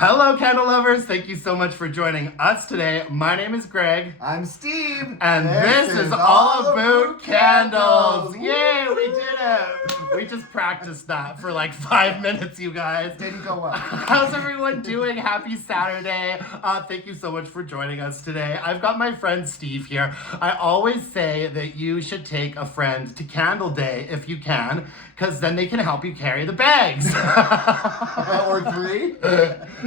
Hello, candle lovers. Thank you so much for joining us today. My name is Greg. I'm Steve. And this is all about candles. Yay, we did it. We just practiced that for like 5 minutes, you guys. Didn't go well. How's everyone doing? Happy Saturday. Thank you so much for joining us today. I've got my friend Steve here. I always say that you should take a friend to Candle Day if you can, because then they can help you carry the bags. Or 3.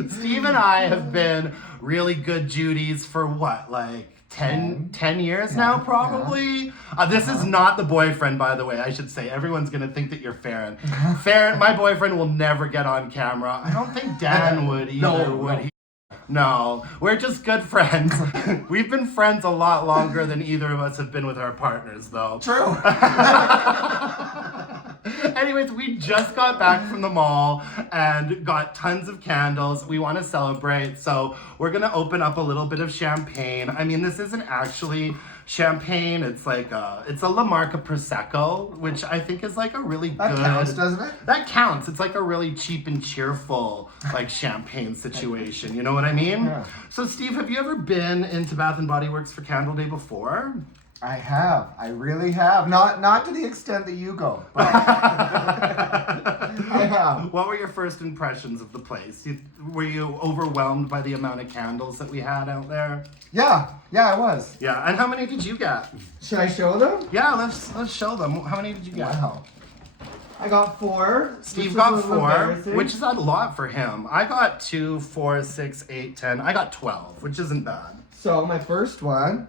Steve and I have been really good Judies for what, like 10 years now, probably? This is not the boyfriend, by the way, I should say. Everyone's going to think that you're Farron. Farron, my boyfriend, will never get on camera. I don't think Dan would either, would he? No, we're just good friends. We've been friends a lot longer than either of us have been with our partners, though. True. Anyways, we just got back from the mall and got tons of candles. We want to celebrate, so we're going to open up a little bit of champagne. I mean, this isn't actually champagne. It's like it's a La Marca Prosecco, which I think is like a really good... That counts, doesn't it? That counts. It's like a really cheap and cheerful like champagne situation. You know what I mean? Yeah. So, Steve, have you ever been into Bath & Body Works for Candle Day before? I have. I really have. Not to the extent that you go, but I have. What were your first impressions of the place? Were you overwhelmed by the amount of candles that we had out there? Yeah, I was. Yeah, and how many did you get? Should I show them? Yeah, let's show them. How many did you get? Wow. I got 4. Steve got 4, which is a lot for him. I got 2, 4, 6, 8, 10. I got 12, which isn't bad. So my first one,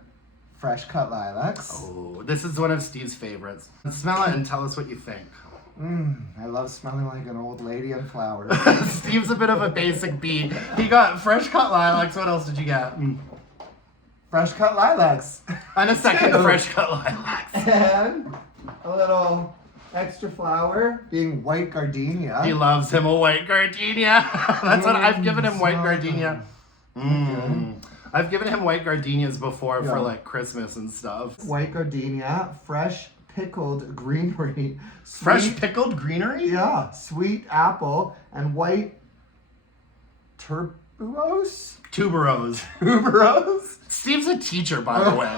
fresh cut lilacs. Oh, this is one of Steve's favorites. Smell it and tell us what you think. I love smelling like an old lady in flowers. Steve's a bit of a basic bee. He got fresh cut lilacs. What else did you get? Fresh cut lilacs. And a second fresh cut lilacs. And a little extra flower being white gardenia. He loves him a white gardenia. That's what I've given him, white so gardenia. I've given him white gardenias before for like Christmas and stuff. White gardenia, fresh pickled greenery. Fresh pickled greenery? Yeah, sweet apple and white tuberose. Tuberose? Steve's a teacher, by the way.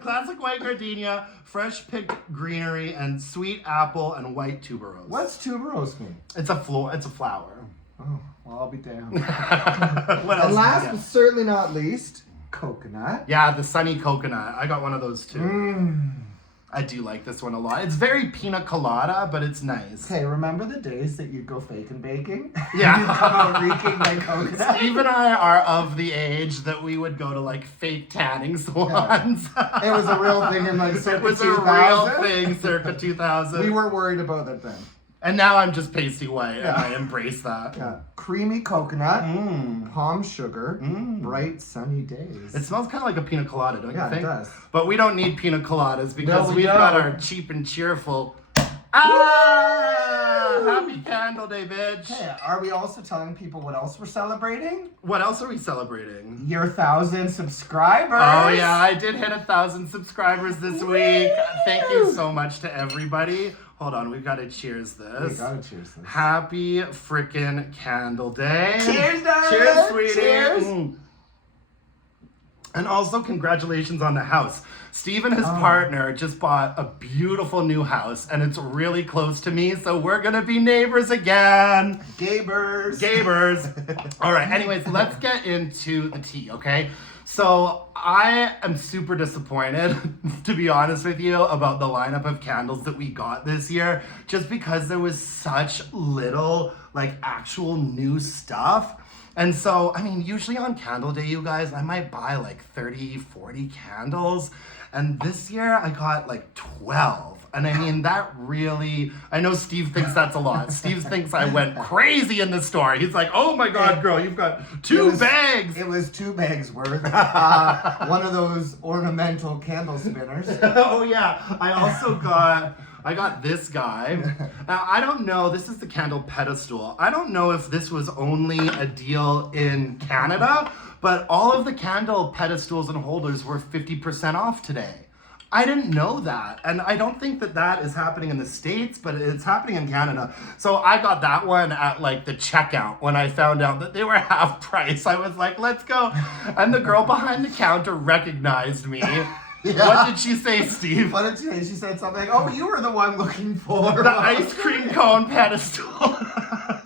Classic white gardenia, fresh picked greenery, and sweet apple and white tuberose. What's tuberose mean? It's a flower. Oh, well, I'll be damned. What else? And last but certainly not least, coconut. Yeah, the sunny coconut. I got one of those too. I do like this one a lot. It's very pina colada, but it's nice. Okay, remember the days that you'd go fake and baking? Yeah. You'd come out reeking like coconut. Steve and I are of the age that we would go to like fake tanning salons. It was a real thing in like circa 2000. It was a real thing circa 2000. We weren't worried about that then. And now I'm just pasty white, and I embrace that. Yeah. Creamy coconut, palm sugar, bright sunny days. It smells kind of like a pina colada, don't you think? Yeah, it does. But we don't need pina coladas because No, we've don't. got our cheap and cheerful. Happy Candle Day, bitch! Hey, are we also telling people what else we're celebrating? What else are we celebrating? Your 1,000 subscribers. Oh yeah, I did hit 1,000 subscribers this week. Thank you so much to everybody. Hold on, we've got to cheers this. We gotta cheers this. Happy frickin' Candle Day. Cheers, darling. Cheers, sweetie. Cheers. And also, congratulations on the house. Steve and his partner just bought a beautiful new house, and it's really close to me, so we're gonna be neighbors again. Gabers. All right, anyways, let's get into the tea, okay? So I am super disappointed, to be honest with you, about the lineup of candles that we got this year, just because there was such little, like, actual new stuff. And so, I mean, usually on Candle Day, you guys, I might buy like 30, 40 candles. And this year I got like 12. And I mean, that really, I know Steve thinks that's a lot. Steve thinks I went crazy in the store. He's like, oh my God, girl, you've got two bags. It was 2 bags worth. One of those ornamental candle spinners. Oh yeah, I got this guy. Now, I don't know, this is the candle pedestal. I don't know if this was only a deal in Canada, but all of the candle pedestals and holders were 50% off today. I didn't know that. And I don't think that that is happening in the States, but it's happening in Canada. So I got that one at like the checkout when I found out that they were half price. I was like, let's go. And the girl behind the counter recognized me. Yeah. What did she say, Steve? What did she say? She said something like, oh, you were the one looking for the ice cream cone pedestal.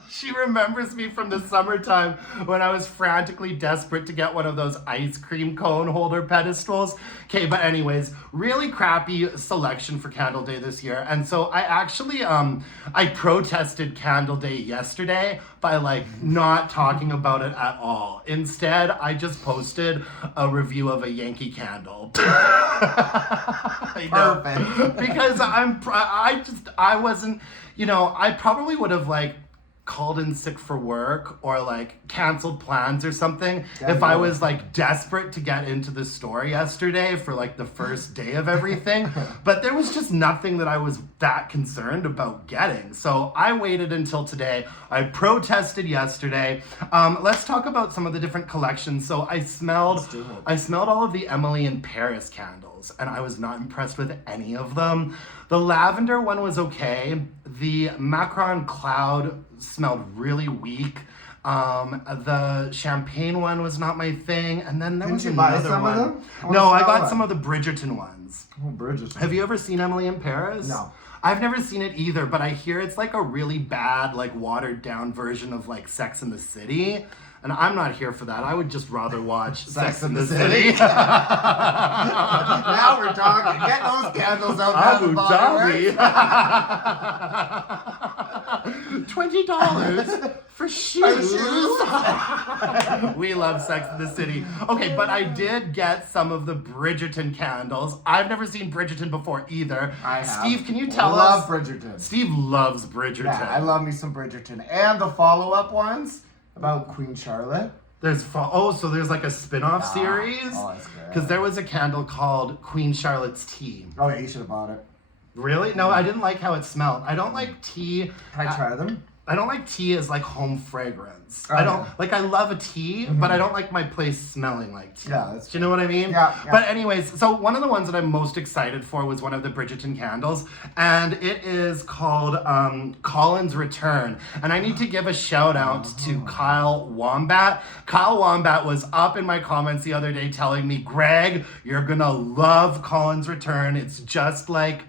She remembers me from the summertime when I was frantically desperate to get one of those ice cream cone holder pedestals. Okay, but anyways, really crappy selection for Candle Day this year. And so I actually, I protested Candle Day yesterday by like not talking about it at all. Instead, I just posted a review of a Yankee candle. Perfect. Because I wasn't, I probably would have like called in sick for work or like canceled plans or something if I was like desperate to get into the store yesterday for like the first day of everything. But there was just nothing that I was that concerned about getting. So I waited until today. I protested yesterday. Let's talk about some of the different collections. So I smelled all of the Emily in Paris candles and I was not impressed with any of them. The lavender one was okay. The Macron Cloud smelled really weak. The champagne one was not my thing. And then there was another one. Of them? No, I got some of the Bridgerton ones. Oh, Bridgerton. Have you ever seen Emily in Paris? No. I've never seen it either, but I hear it's like a really bad, like watered down version of like Sex and the City. And I'm not here for that. I would just rather watch Sex and the City. Now we're talking. Get those candles out. Aboot. $20 for shoes. We love Sex and the City. Okay, but I did get some of the Bridgerton candles. I've never seen Bridgerton before either. I have. Steve, can you tell us? I love Bridgerton. Steve loves Bridgerton. Yeah, I love me some Bridgerton. And the follow-up ones about Queen Charlotte. So there's like a spin-off series? Oh, that's good. Because there was a candle called Queen Charlotte's Tea. Oh, yeah, you should have bought it. Really? No, I didn't like how it smelled. I don't like tea. Can I try them? I don't like tea as like home fragrance. Okay. I don't like. I love a tea, but I don't like my place smelling like tea. Yeah, that's Do you know what I mean? Yeah. But anyways, so one of the ones that I'm most excited for was one of the Bridgerton candles, and it is called Colin's Return. And I need to give a shout out to Kyle Wombat. Kyle Wombat was up in my comments the other day telling me, Greg, you're gonna love Colin's Return. It's just like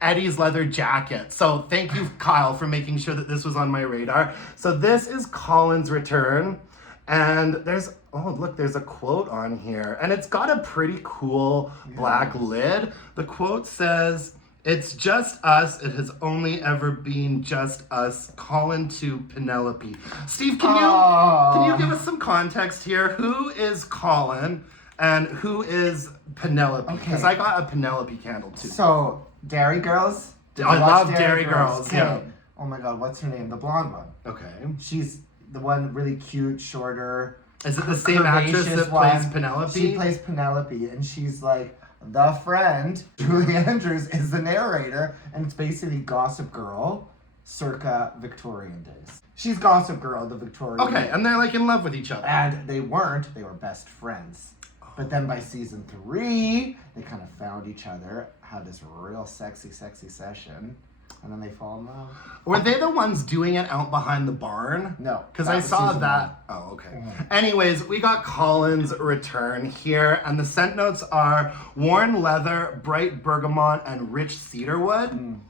Eddie's leather jacket. So thank you, Kyle, for making sure that this was on my radar. So this is Colin's Return, and there's a quote on here, and it's got a pretty cool black lid. The quote says, "It's just us. It has only ever been just us. Colin to Penelope." Steve, can you give us some context here? Who is Colin and who is Penelope? Because I got a Penelope candle too. So, Dairy Girls? I love Dairy Girls. Okay. Yeah. Oh my god, what's her name? The blonde one. Okay. She's the one really cute, shorter. Is it the same actress that plays Penelope? She plays Penelope, and she's like the friend. Julie Andrews is the narrator, and it's basically Gossip Girl, circa Victorian days. She's Gossip Girl, the Victorian. Okay, and they're like in love with each other. And they weren't. They were best friends. But then by season 3, they kind of found each other, had this real sexy session. And then they fall in love. Were they the ones doing it out behind the barn? No. Because I saw that. 1. Oh, okay. Anyways, we got Colin's Return here. And the scent notes are worn leather, bright bergamot, and rich cedarwood. And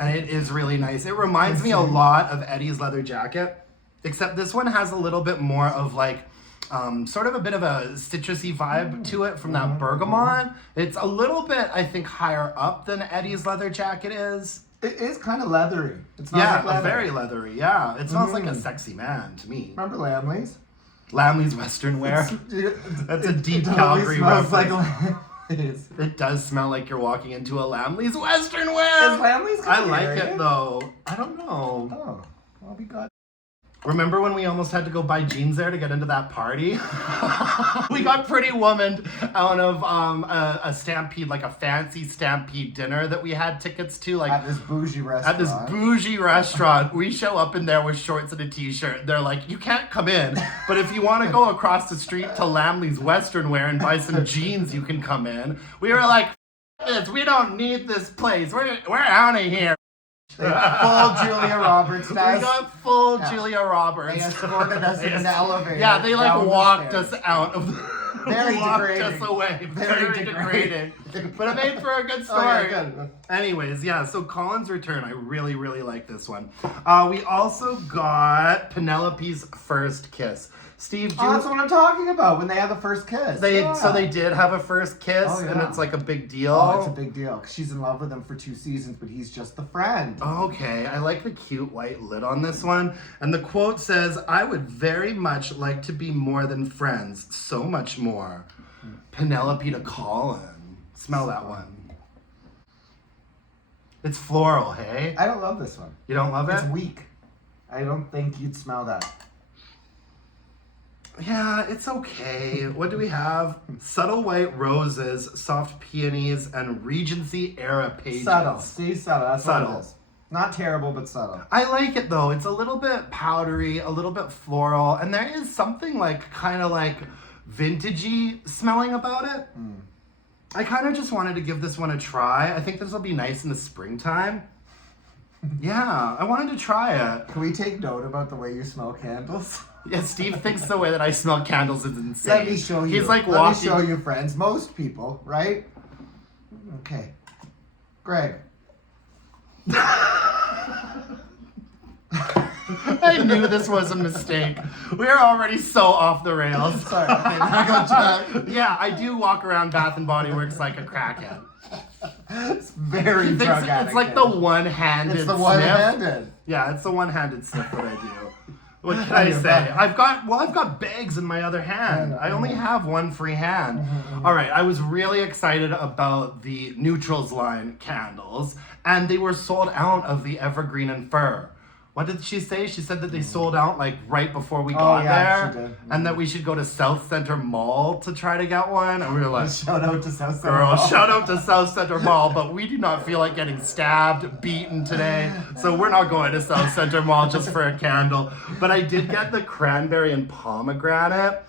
it is really nice. It reminds me a lot of Eddie's leather jacket. Except this one has a little bit more of like sort of a bit of a citrusy vibe to it from that bergamot. It's a little bit, I think, higher up than Eddie's leather jacket is. It is kind of leathery. It's not like leather. Very leathery, yeah. It smells like a sexy man to me. Remember Lamley's? Lamley's Western Wear? That's a deep totally Calgary reference. Like it does smell like you're walking into a Lamley's Western Wear. Is Lamley's I like it though. I don't know. Oh, well, we got. Remember when we almost had to go buy jeans there to get into that party? We got Pretty Woman out of a Stampede, like a fancy Stampede dinner that we had tickets to. Like at this bougie restaurant. At this bougie restaurant. We show up in there with shorts and a t-shirt. They're like, you can't come in, but if you want to go across the street to Lamley's Western Wear and buy some jeans, you can come in. We were like, this, we don't need this place. We're out of here. Full Julia Roberts. We got full Julia Roberts. They escorted us in an elevator. Yeah, they like walked us out of the... Very walked degrading. us away. Very degrading. But it made for a good story. Oh, yeah, good. Anyways, yeah, so Colin's Return. I really, really like this one. We also got Penelope's First Kiss. Steve, that's what I'm talking about, when they have the first kiss. So they did have a first kiss, and it's like a big deal. Oh, it's a big deal, because she's in love with him for 2 seasons, but he's just the friend. Okay, I like the cute white lid on this one. And the quote says, I would very much like to be more than friends, so much more. Penelope to Colin. Smell that one. It's floral, hey? I don't love this one. You don't love it? It's weak. I don't think you'd smell that. Yeah, it's okay. What do we have? Subtle white roses, soft peonies, and Regency era pages. Subtle. Stay subtle. That's subtle. what it is. Not terrible, but subtle. I like it though. It's a little bit powdery, a little bit floral, and there is something like kind of like vintagey smelling about it. I kind of just wanted to give this one a try. I think this will be nice in the springtime. Yeah, I wanted to try it. Can we take note about the way you smell candles? Yeah, Steve thinks the way that I smell candles is insane. Let me show you. He's like Let walking. me show you, friends. Most people, right? Okay. Greg. I knew this was a mistake. We're already so off the rails. Sorry. Okay, now go Jack. Yeah, I do walk around Bath and Body Works like a crackhead. It's very drug addict. It's like the one-handed It's the sniff. one-handed. Yeah, it's the one-handed sniff that I do. What can I say? I've got bags in my other hand. I only have one free hand. All right, I was really excited about the Neutrals line candles, and they were sold out of the Evergreen and Fir. What did she say? She said that they sold out like right before we got there, she did. and that we should go to South Center Mall to try to get one. And we were like, shout out to South Center girl, Mall. shout out to South Center Mall, but we do not feel like getting stabbed, beaten today, so we're not going to South Center Mall just for a candle. But I did get the Cranberry and Pomegranate.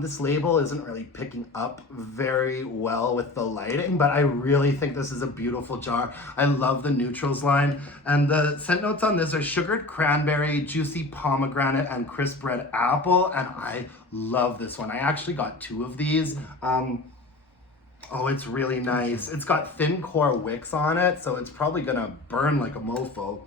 This label isn't really picking up very well with the lighting, but I really think this is a beautiful jar. I love the Neutrals line, and the scent notes on this are sugared cranberry, juicy pomegranate, and crisp red apple, and I love this one. I actually got 2 of these. Oh, it's really nice. It's got thin core wicks on it, so it's probably gonna burn like a mofo.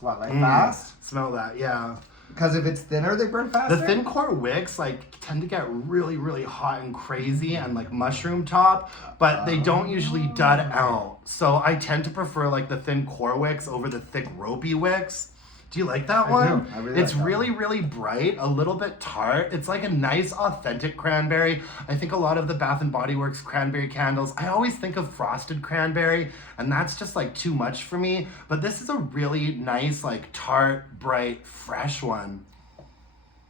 What, like fast? Smell that, yeah. Because if it's thinner, they burn faster? The thin core wicks like tend to get really, really hot and crazy and like mushroom top, but they don't usually dud out. So I tend to prefer like the thin core wicks over the thick ropey wicks. Do you like that one? I really it's like that really, really bright, a little bit tart. It's like a nice, authentic cranberry. I think a lot of the Bath and Body Works cranberry candles, I always think of frosted cranberry, and that's just like too much for me. But this is a really nice, like tart, bright, fresh one.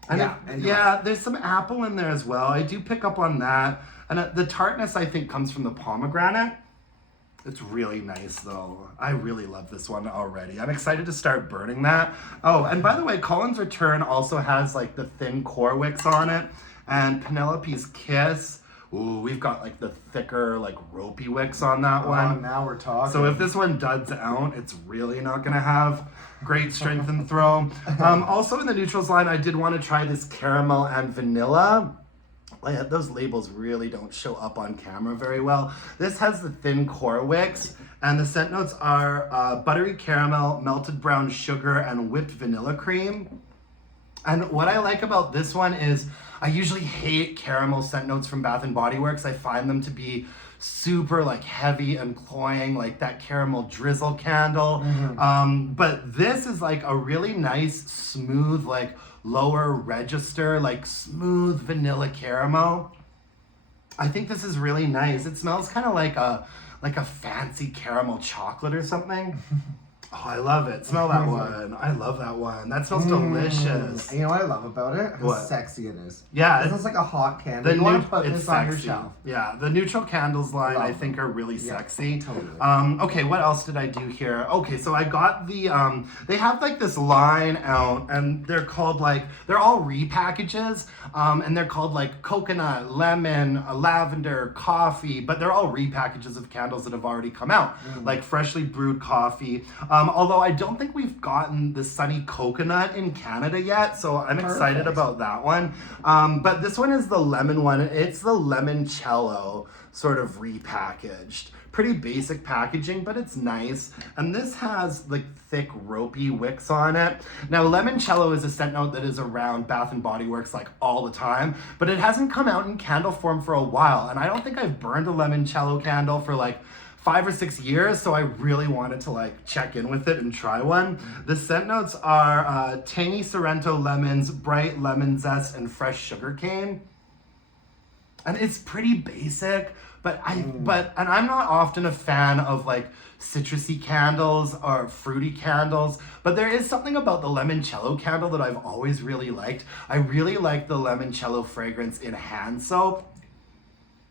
And yeah, there's some apple in there as well. I do pick up on that. And the tartness, I think, comes from the pomegranate. It's really nice though. I really love this one already. I'm excited to start burning that. Oh, and by the way, Colin's Return also has like the thin core wicks on it. And Penelope's Kiss, ooh, we've got like the thicker, like ropey wicks on that one. Now we're talking. So if this one duds out, it's really not gonna have great strength and throw. Also in the Neutrals line, I did want to try this caramel and vanilla. Those labels really don't show up on camera very well. This has the thin core wicks, and the scent notes are buttery caramel, melted brown sugar, and whipped vanilla cream. And what I like about this one is I usually hate caramel scent notes from Bath and Body Works. I find them to be super like heavy and cloying, like that caramel drizzle candle. But this is like a really nice, smooth, like lower register, like smooth vanilla caramel. I think this is really nice. It smells kind of like a fancy caramel chocolate or something. Oh, I love it. Smell that one. I love that one. That smells delicious. You know what I love about it? How What? sexy it is. Yeah. It smells like a hot candle. You want to put it's this on your sexy. shelf. Yeah, the neutral candles line Love I think are really sexy. Totally. Okay, what else did I do here? Okay, so I got the they have like this line out, and they're called like, they're all repackages, and they're called like coconut, lemon, lavender, coffee, but they're all repackages of candles that have already come out, like freshly brewed coffee. Although I don't think we've gotten the sunny coconut in Canada yet, so I'm excited about that one. But this one is the lemon one. It's the Limoncello sort of repackaged. Pretty basic packaging, but it's nice. And this has like thick ropey wicks on it. Now Limoncello is a scent note that is around Bath and Body Works like all the time, but it hasn't come out in candle form for a while. And I don't think I've burned a Limoncello candle for like 5 or 6 years, so I really wanted to like check in with it and try one. The scent notes are tangy Sorrento lemons, bright lemon zest, and fresh sugarcane. And it's pretty basic, but I'm not often a fan of like citrusy candles or fruity candles, but there is something about the Limoncello candle that I've always really liked. I really like the Limoncello fragrance in hand soap.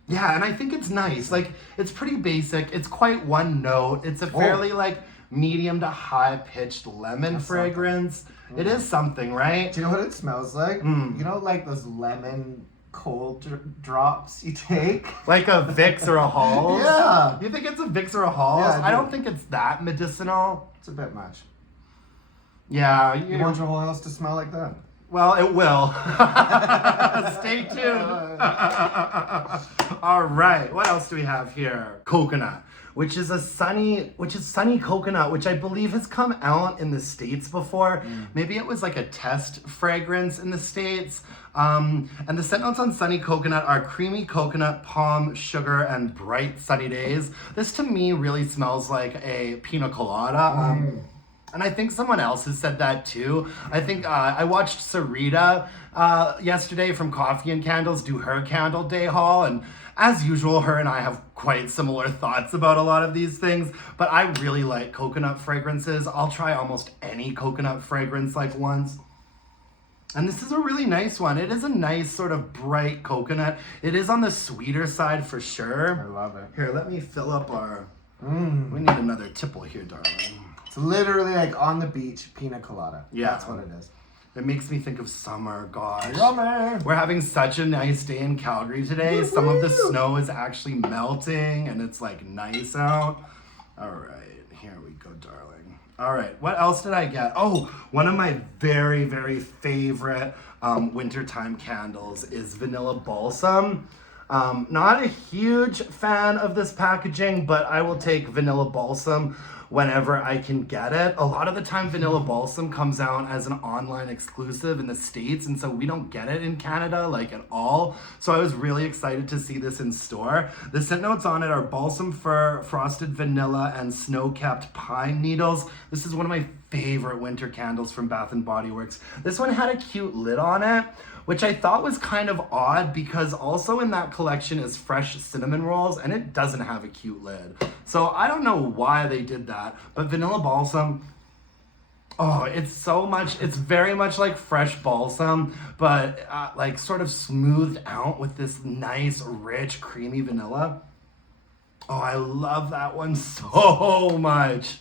Yeah, and I think it's nice. Like, it's pretty basic. It's quite one note. It's a fairly like medium to high pitched lemon fragrance. It is something, right? Do you know what it smells like? You know, like those lemon cold drops you take? Like a Vicks or a Halls? Yeah. You think it's a Vicks or a Halls? Yeah, I don't think it's that medicinal. It's a bit much. Yeah. You want your whole house to smell like that? Well, it will. Stay tuned. All right. What else do we have here? Coconut, which is sunny coconut, which I believe has come out in the States before. Maybe it was like a test fragrance in the States. And the scent notes on sunny coconut are creamy coconut, palm, sugar, and bright sunny days. This to me really smells like a pina colada. And I think someone else has said that too. I think I watched Sarita yesterday from Coffee and Candles do her Candle Day haul, and as usual, her and I have quite similar thoughts about a lot of these things, but I really like coconut fragrances. I'll try almost any coconut fragrance like once. And this is a really nice one. It is a nice sort of bright coconut. It is on the sweeter side for sure. I love it. Here, let me fill up our... We need another tipple here, darling. It's literally like on the beach pina colada. Yeah. That's what it is. It makes me think of summer, gosh. Yummy. We're having such a nice day in Calgary today. Some of the snow is actually melting and it's like nice out. All right, here we go, darling. All right, what else did I get? Oh, one of my very, very favorite wintertime candles is Vanilla Balsam. Not a huge fan of this packaging, but I will take Vanilla Balsam whenever I can get it. A lot of the time Vanilla Balsam comes out as an online exclusive in the States, and so we don't get it in Canada like at all. So I was really excited to see this in store. The scent notes on it are balsam fir, frosted vanilla, and snow-capped pine needles. This is one of my favorite winter candles from Bath and Body Works. This one had a cute lid on it, which I thought was kind of odd because also in that collection is fresh cinnamon rolls and it doesn't have a cute lid. So I don't know why they did that, but Vanilla Balsam, oh, it's very much like fresh balsam, but like sort of smoothed out with this nice, rich, creamy vanilla. Oh, I love that one so much.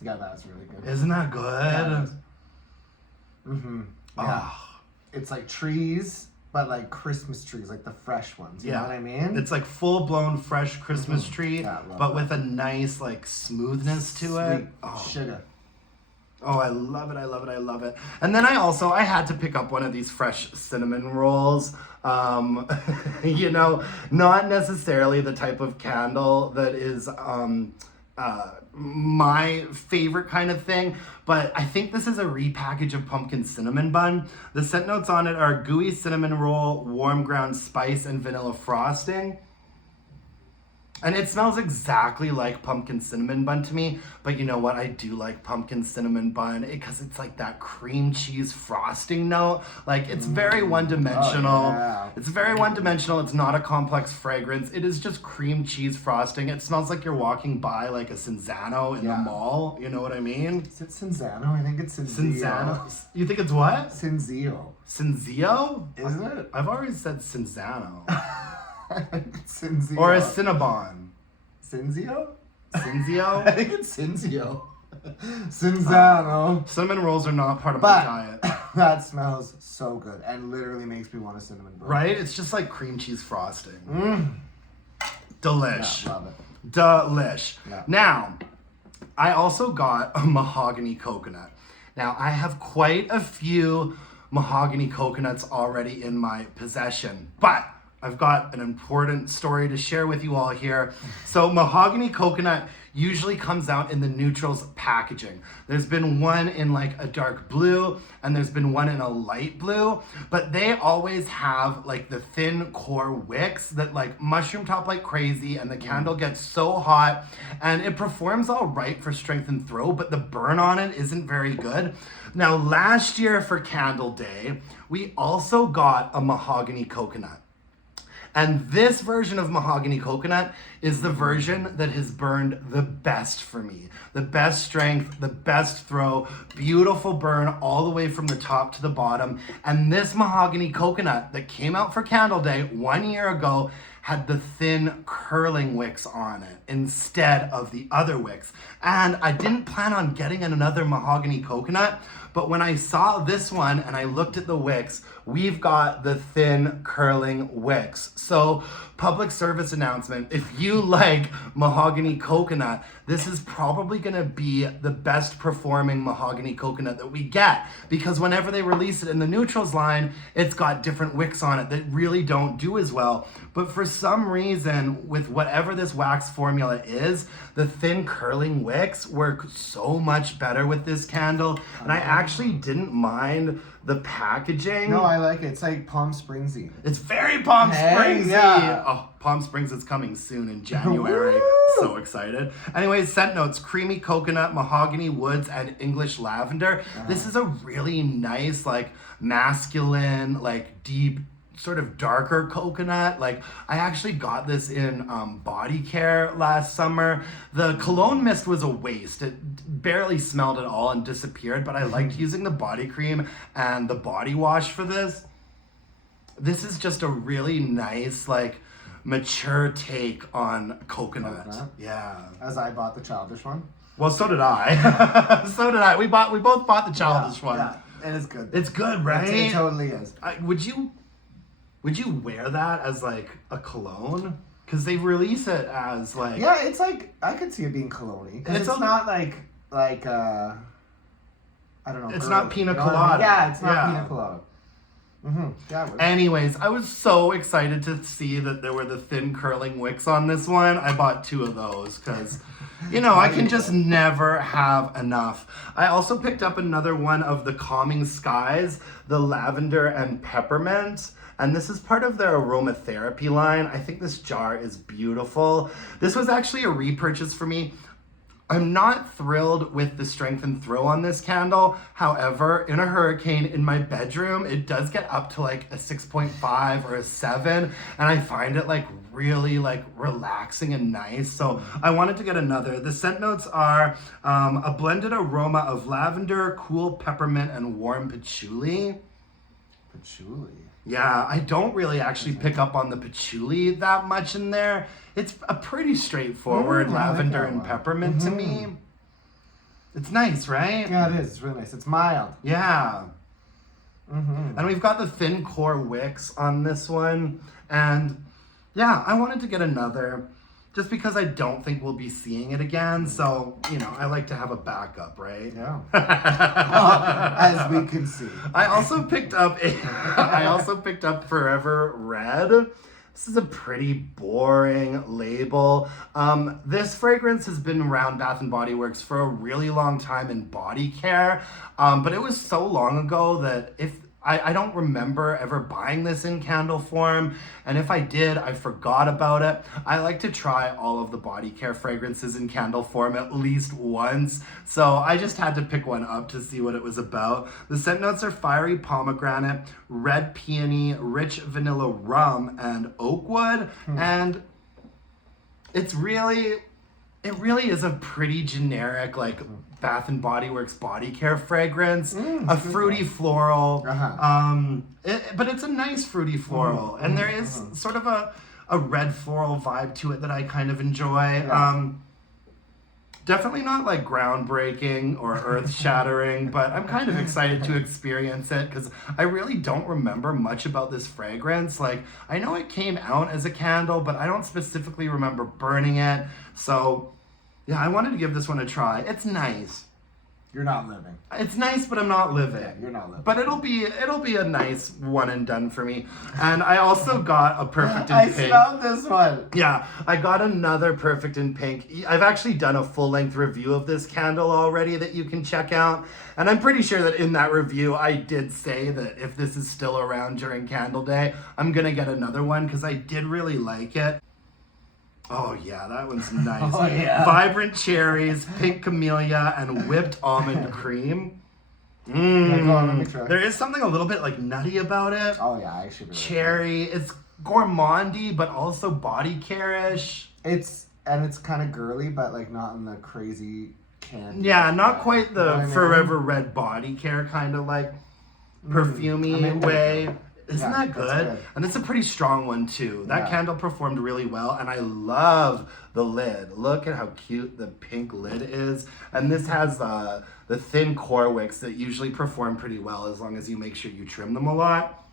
Yeah, that's really good. Isn't that good? Yeah, yeah. Oh. It's like trees, but like Christmas trees, like the fresh ones. You know what I mean? It's like full-blown fresh Christmas tree, Yeah, I love but that. with a nice like smoothness to it. Sweet sugar. Oh, I love it, I love it, I love it. And then I had to pick up one of these fresh cinnamon rolls. You know, not necessarily the type of candle that is my favorite kind of thing, but I think this is a repackage of pumpkin cinnamon bun. The scent notes on it are gooey cinnamon roll, warm ground spice, and vanilla frosting. And it smells exactly like pumpkin cinnamon bun to me. But you know what? I do like pumpkin cinnamon bun because it's like that cream cheese frosting note. Like it's very one-dimensional. Oh, yeah. It's very one-dimensional. It's not a complex fragrance. It is just cream cheese frosting. It smells like you're walking by like a Cinzano in the mall. You know what I mean? Is it Cinzano? I think it's Cinzio. Cinzano. You think it's what? Cinzio. Cinzio? Isn't it? I've always said Cinzano. I think it's Cinzio. Or a Cinnabon. Cinzio? Cinzio? I think it's Cinzio. Cinzano. Cinnamon rolls are not part of my diet. That smells so good and literally makes me want a cinnamon roll. Right? It's just like cream cheese frosting. Delish. Yeah, love it. Delish. Yeah. Now, I also got a mahogany coconut. Now, I have quite a few mahogany coconuts already in my possession, but I've got an important story to share with you all here. So mahogany coconut usually comes out in the neutrals packaging. There's been one in like a dark blue and there's been one in a light blue, but they always have like the thin core wicks that like mushroom top like crazy, and the candle gets so hot and it performs all right for strength and throw, but the burn on it isn't very good. Now last year for Candle Day, we also got a mahogany coconut. And this version of mahogany coconut is the version that has burned the best for me. The best strength, the best throw, beautiful burn all the way from the top to the bottom. And this mahogany coconut that came out for Candle Day 1 year ago had the thin curling wicks on it instead of the other wicks. And I didn't plan on getting another mahogany coconut, but when I saw this one and I looked at the wicks, we've got the thin curling wicks. So public service announcement, if you like mahogany coconut, this is probably gonna be the best performing mahogany coconut that we get, because whenever they release it in the neutrals line, it's got different wicks on it that really don't do as well. But for some reason, with whatever this wax formula is, the thin curling wicks work so much better with this candle. And I actually didn't mind the packaging. No, I like it. It's like Palm Springsy. It's very Palm Springsy. Yeah. Oh, Palm Springs is coming soon in January. So excited. Anyways, scent notes: creamy coconut, mahogany woods, and English lavender. This is a really nice, like masculine, like deep, sort of darker coconut. Like I actually got this in body care last summer. The cologne mist was a waste. It barely smelled at all and disappeared, but I liked using the body cream and the body wash for this. This is just a really nice, like mature take on coconut. Yeah. As I bought the childish one. Well, so did I. So did I. We both bought the childish one. Yeah, it is good. It's good, right? It totally is. Would you wear that as like a cologne? Because they release it as like... Yeah, it's like, I could see it being cologne-y. Because it's not like, I don't know. It's girly, not pina you know what I colada. mean? Yeah, it's not pina colada. Yeah, it would. Anyways, I was so excited to see that there were the thin curling wicks on this one. I bought 2 of those because, you know, I can just never have enough. I also picked up another one of the Calming Skies, the Lavender and Peppermint. And this is part of their aromatherapy line. I think this jar is beautiful. This was actually a repurchase for me. I'm not thrilled with the strength and throw on this candle. However, in a hurricane in my bedroom, it does get up to like a 6.5 or a 7. And I find it like really like relaxing and nice. So I wanted to get another. The scent notes are a blended aroma of lavender, cool peppermint, and warm patchouli. Patchouli. Yeah, I don't really actually pick up on the patchouli that much in there. It's a pretty straightforward lavender and peppermint to me. It's nice, right? Yeah, it is. It's really nice. It's mild. Yeah. And we've got the thin core wicks on this one. And yeah, I wanted to get another just because I don't think we'll be seeing it again. So, you know, I like to have a backup, right? Yeah. As we can see. I also picked up Forever Red. This is a pretty boring label. This fragrance has been around Bath & Body Works for a really long time in body care, but it was so long ago that if I don't remember ever buying this in candle form. And if I did, I forgot about it. I like to try all of the body care fragrances in candle form at least once. So I just had to pick one up to see what it was about. The scent notes are fiery pomegranate, red peony, rich vanilla rum, and oak wood. And it really is a pretty generic, like, Bath and Body Works body care fragrance. A fruity floral. But it's a nice fruity floral. And there is sort of a red floral vibe to it that I kind of enjoy. Definitely not like groundbreaking or earth-shattering, but I'm kind of excited to experience it because I really don't remember much about this fragrance. Like, I know it came out as a candle, but I don't specifically remember burning it. So, yeah, I wanted to give this one a try. It's nice. You're not living. It's nice, but I'm not living. Yeah, you're not living. But it'll be a nice one and done for me. And I also got a Perfect in I Pink. smelled this one. Yeah, I got another Perfect in Pink. I've actually done a full-length review of this candle already that you can check out. And I'm pretty sure that in that review, I did say that if this is still around during Candle Day, I'm going to get another one because I did really like it. Oh yeah, that one's nice. Oh yeah. Vibrant cherries, pink camellia, and whipped almond cream. Let me try. There is something a little bit like nutty about it. Oh yeah, I actually really Cherry. It's gourmandy, but also body care-ish. It's kind of girly, but like not in the crazy candy. Yeah, not quite the You know what I mean? Forever Red body care kind of like perfumey I'm into way. it. Isn't Yeah, that that's good? good. And it's a pretty strong one too. That Yeah. candle performed really well, and I love the lid. Look at how cute the pink lid is. And this has the thin core wicks that usually perform pretty well as long as you make sure you trim them a lot.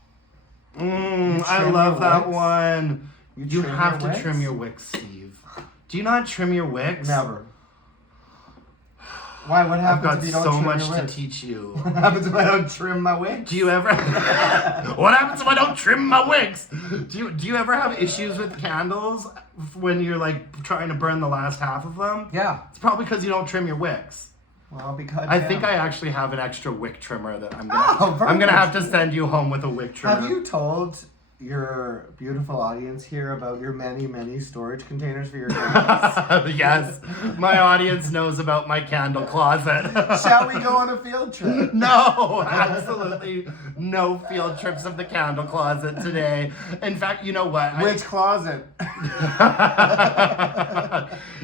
I trim love your that wicks? one. You trim have your to trim wicks? your wicks, Steve. Do you not trim your wicks? Never. Why? What I've happens got if you don't so trim much your to wicks? teach you. What happens if I don't trim my wigs? Do you ever? What happens if I don't trim my wicks? Do you ever have issues with candles when you're like trying to burn the last half of them? Yeah. It's probably because you don't trim your wicks. Well, because I think I actually have an extra wick trimmer that I'm Oh, gonna have to send you home with a wick trimmer. Have you told your beautiful audience here about your many storage containers for your candles? Yes, my audience knows about my candle closet. Shall we go on a field trip? No, absolutely no field trips of the candle closet today. In fact, you know what? Which closet?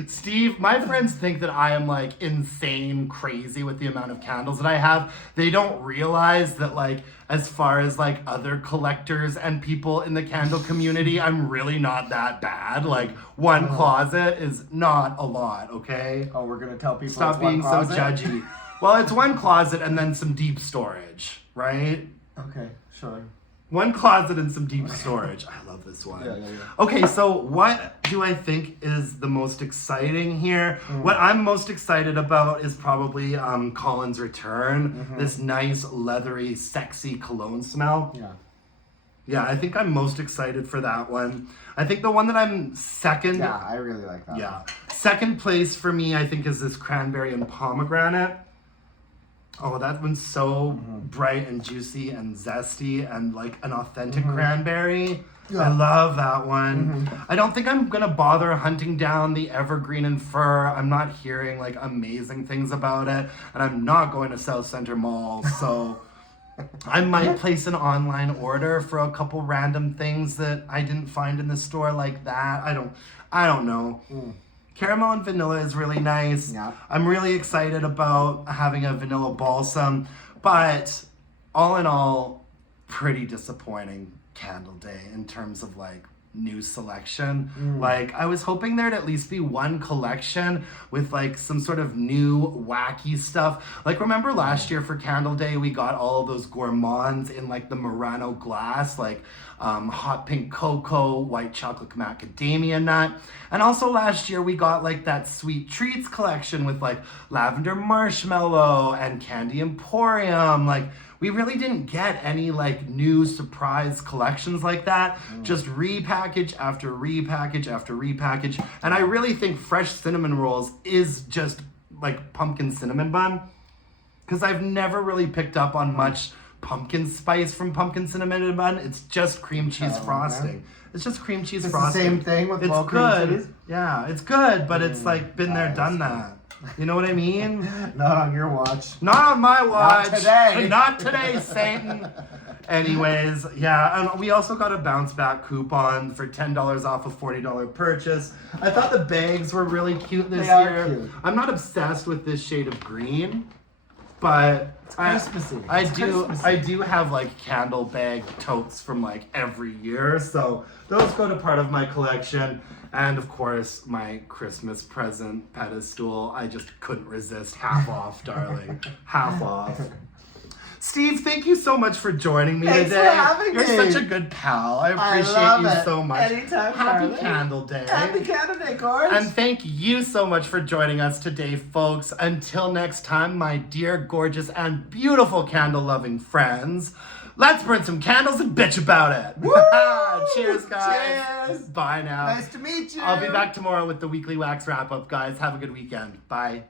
Steve, my friends think that I am like insane crazy with the amount of candles that I have. They don't realize that, like, as far as like other collectors and people in the candle community, I'm really not that bad. Like, one closet is not a lot, okay? Oh, we're gonna tell people. Stop it's one being so closet? judgy. Well, it's one closet and then some deep storage, right? Okay, sure. One closet and some deep storage. I love this one. Yeah. Okay, so what do I think is the most exciting here? What I'm most excited about is probably Colin's return. This nice, leathery, sexy cologne smell. Yeah. Yeah, I think I'm most excited for that one. I think the one that I'm second. Yeah, I really like that. Yeah. Second place for me, I think, is this Cranberry and Pomegranate. Oh, that one's so bright and juicy and zesty and like an authentic cranberry. Yeah. I love that one. I don't think I'm gonna bother hunting down the evergreen and fir. I'm not hearing like amazing things about it, and I'm not going to South Center Mall, so I might place an online order for a couple random things that I didn't find in the store like that. I don't know. Caramel and vanilla is really nice. Yeah. I'm really excited about having a vanilla balsam, but all in all, pretty disappointing Candle Day in terms of like new selection. Like, I was hoping there'd at least be one collection with like some sort of new wacky stuff. Like, remember last year for Candle Day, we got all of those gourmands in like the Murano glass, like hot pink cocoa, white chocolate macadamia nut. And also last year we got like that sweet treats collection with like lavender marshmallow and candy emporium. Like, we really didn't get any like new surprise collections like that. Just repackage after repackage after repackage. And I really think fresh cinnamon rolls is just like pumpkin cinnamon bun, because I've never really picked up on much pumpkin spice from pumpkin cinnamon bun. It's just cream cheese frosting. It's just cream cheese It's frosting. the same thing with It's low good. cream cheese? Yeah, it's good, but it's like been there, done that. You know what I mean? Not on your watch. Not on my watch. Not today. Not today, Satan. Anyways, yeah, and we also got a bounce back coupon for $10 off a $40 purchase. I thought the bags were really cute this They are year. cute. I'm not obsessed with this shade of green, but Christmassy. I It's do Christmassy. have like candle bag totes from like every year, so those go to part of my collection. And of course, my Christmas present pedestal. I just couldn't resist. Half off, darling. Half off. Steve, thank you so much for joining me Thanks today. for having You're me. such a good pal. I I appreciate love you it. so much. Anytime, Happy darling. Candle Day. Happy Candle Day, Gord. And thank you so much for joining us today, folks. Until next time, my dear, gorgeous, and beautiful candle-loving friends, let's burn some candles and bitch about it. Woo! Cheers, guys. Cheers. Bye now. Nice to meet you. I'll be back tomorrow with the weekly wax wrap-up, guys. Have a good weekend. Bye.